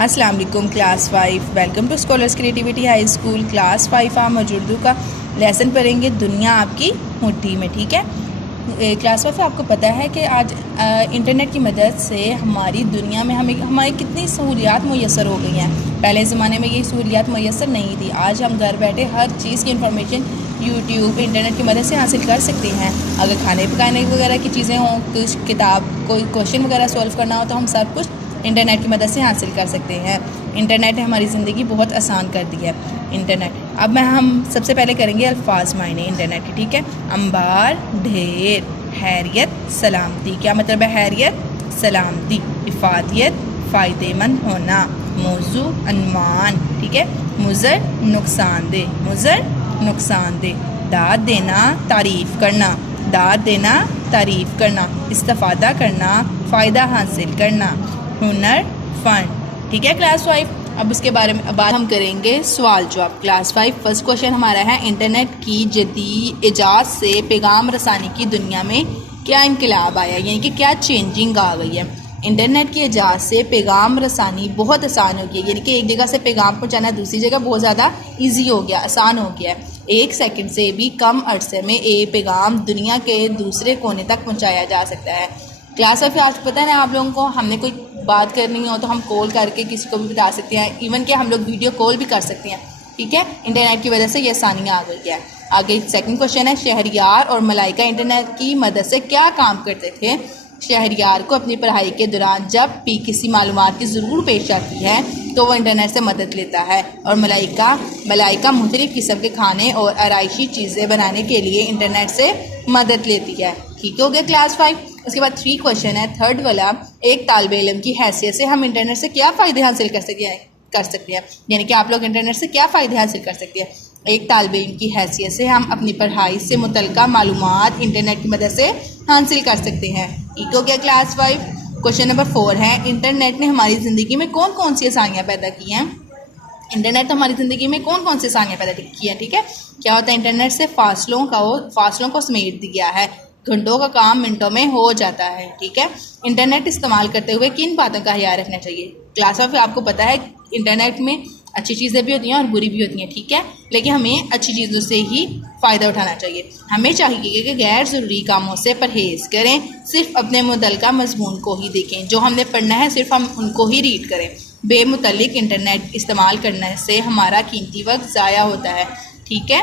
السلام علیکم class 5 welcome to scholars creativity high school class 5 ہم آج اردو کا لیسن پڑھیں گے دنیا آپ کی مٹھی میں. ٹھیک ہے کلاس 5 آپ کو پتہ ہے کہ آج انٹرنیٹ کی مدد سے ہماری دنیا میں ہماری کتنی سہولیات میسر ہو گئی ہیں. پہلے زمانے میں یہ سہولیات میسر نہیں تھی. آج ہم گھر بیٹھے ہر چیز کی انفارمیشن یوٹیوب انٹرنیٹ کی مدد سے حاصل کر سکتے ہیں. اگر کھانے پکانے وغیرہ کی چیزیں ہوں, کچھ کتاب کوئی کوشچن وغیرہ سولو کرنا ہو تو ہم سب کچھ انٹرنیٹ کی مدد سے حاصل کر سکتے ہیں. انٹرنیٹ نے ہماری زندگی بہت آسان کر دی ہے. انٹرنیٹ اب ہم سب سے پہلے کریں گے الفاظ معنی انٹرنیٹ کی. ٹھیک ہے, انبار, ڈھیر, خیریت, سلامتی. کیا مطلب ہے خیریت؟ سلامتی. افادیت, فائدہ مند ہونا. موضوع, عنوان. ٹھیک ہے, مضر, نقصان دہ. مضر, نقصان دہ. داد دینا, تعریف کرنا. داد دینا, تعریف کرنا. استفادہ کرنا, فائدہ حاصل کرنا. ہنر, فن. ٹھیک ہے کلاس 5. اب اس کے بارے میں بعد ہم کریں گے سوال جواب. کلاس 5 فرسٹ کوشچن ہمارا ہے انٹرنیٹ کی جدید ایجاد سے پیغام رسانی کی دنیا میں کیا انقلاب آیا, یعنی کہ کیا چینجنگ آ گئی ہے. انٹرنیٹ کی ایجاد سے پیغام رسانی بہت آسان ہو گئی ہے, یعنی کہ ایک جگہ سے پیغام پہنچانا دوسری جگہ بہت زیادہ ایزی ہو گیا, آسان ہو گیا ہے. 1 سیکنڈ سے بھی کم عرصے میں پیغام دنیا کے دوسرے کونے تک پہنچایا جا سکتا ہے. کلاس 5 آج پتہ ہے آپ لوگوں کو, ہم نے کوئی بات کرنی ہو تو ہم کال کر کے کسی کو بھی بتا سکتے ہیں. ایون کہ ہم لوگ ویڈیو کال بھی کر سکتے ہیں. ٹھیک ہے, انٹرنیٹ کی وجہ سے یہ آسانیاں آ گئی ہے. آگے سیکنڈ کوشچن ہے شہریار اور ملائکہ انٹرنیٹ کی مدد سے کیا کام کرتے تھے. شہریار کو اپنی پڑھائی کے دوران جب بھی کسی معلومات کی ضرور پیش آتی ہے تو وہ انٹرنیٹ سے مدد لیتا ہے. اور ملائکہ مختلف قسم کے کھانے اور آرائشی چیزیں بنانے کے لیے انٹرنیٹ سے مدد لیتی ہے. ٹھیک ہو گیا کلاس 5. اس کے بعد 3 کوشچن ہے تھرڈ والا, ایک طالب علم کی حیثیت سے ہم انٹرنیٹ سے کیا فائدے حاصل کر سکتے ہیں. یعنی کہ آپ لوگ انٹرنیٹ سے کیا فائدے حاصل کر سکتے ہیں. ایک طالب علم کی حیثیت سے ہم اپنی پڑھائی سے متعلقہ معلومات انٹرنیٹ کی مدد سے حاصل کر سکتے ہیں. ٹھیک ہو گیا کلاس 5. کوشچن نمبر 4 ہے انٹرنیٹ نے ہماری زندگی میں کون کون سی آسانیاں پیدا کی ہیں. انٹرنیٹ ہماری زندگی میں کون کون سی آسانیاں پیدا کی ہیں. ٹھیک ہے, کیا ہوتا ہے انٹرنیٹ سے فاصلوں کو سمیٹ دیا ہے. گھنٹوں کا کام منٹوں میں ہو جاتا ہے. ٹھیک ہے, انٹرنیٹ استعمال کرتے ہوئے کن باتوں کا خیال رکھنا چاہیے. کلاس 5 آپ کو پتہ ہے انٹرنیٹ میں اچھی چیزیں بھی ہوتی ہیں اور بری بھی ہوتی ہیں. ٹھیک ہے, لیکن ہمیں اچھی چیزوں سے ہی فائدہ اٹھانا چاہیے. ہمیں چاہیے کہ غیر ضروری کاموں سے پرہیز کریں, صرف اپنے متعلقہ مضمون کو ہی دیکھیں. جو ہم نے پڑھنا ہے صرف ہم ان کو ہی ریڈ کریں. بے متعلق انٹرنیٹ استعمال کرنے سے ہمارا قیمتی وقت ضائع ہوتا ہے. ٹھیک ہے,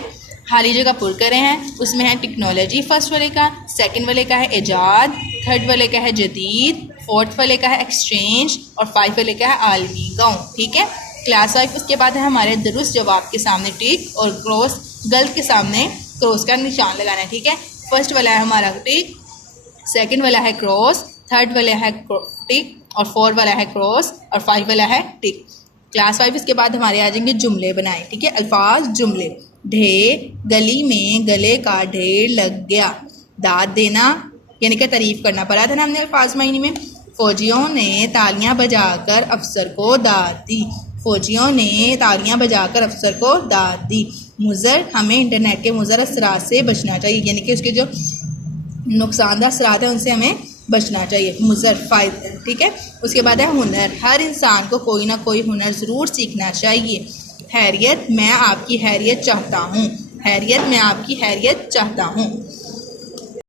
خالی جگہ پر کرے ہیں. اس میں ہے ٹیکنالوجی فرسٹ والے کا, سیکنڈ والے کا ہے ایجاد, تھرڈ والے کا ہے جدید, فورتھ والے کا ہے ایکسچینج اور 5 والے کا ہے عالمی گاؤں. ٹھیک ہے کلاس 5. اس کے بعد ہے ہمارے درست جواب کے سامنے ٹک اور کراس, غلط کے سامنے کراس کا نشان لگانا ہے. ٹھیک ہے, فرسٹ والا ہے ہمارا ٹک, سیکنڈ والا ہے کراس, تھرڈ والا ہے ٹک اور 4 والا ہے کراس اور 5 والا ہے ٹک. کلاس 5 اس کے بعد ہمارے آ جائیں گے جملے بنائیں. ٹھیک ہے, الفاظ جملے. ڈھیر, گلی میں گلے کا ڈھیر لگ گیا. داد دینا یعنی کہ تعریف کرنا پڑا تھا نا ہم نے الفاظ معنی میں. فوجیوں نے تالیاں بجا کر افسر کو داد دی. فوجیوں نے تالیاں بجا کر افسر کو داد دی. مضر, ہمیں انٹرنیٹ کے مضر اثرات سے بچنا چاہیے, یعنی کہ اس کے جو نقصان دہ اثرات ہیں ان سے ہمیں بچنا چاہیے. مضر فائدہ. ٹھیک ہے, اس کے بعد ہے ہنر. ہر انسان کو کوئی نہ کوئی ہنر ضرور سیکھنا چاہیے. خیریت, میں آپ کی خیریت چاہتا ہوں. خیریت, میں آپ کی خیریت چاہتا ہوں.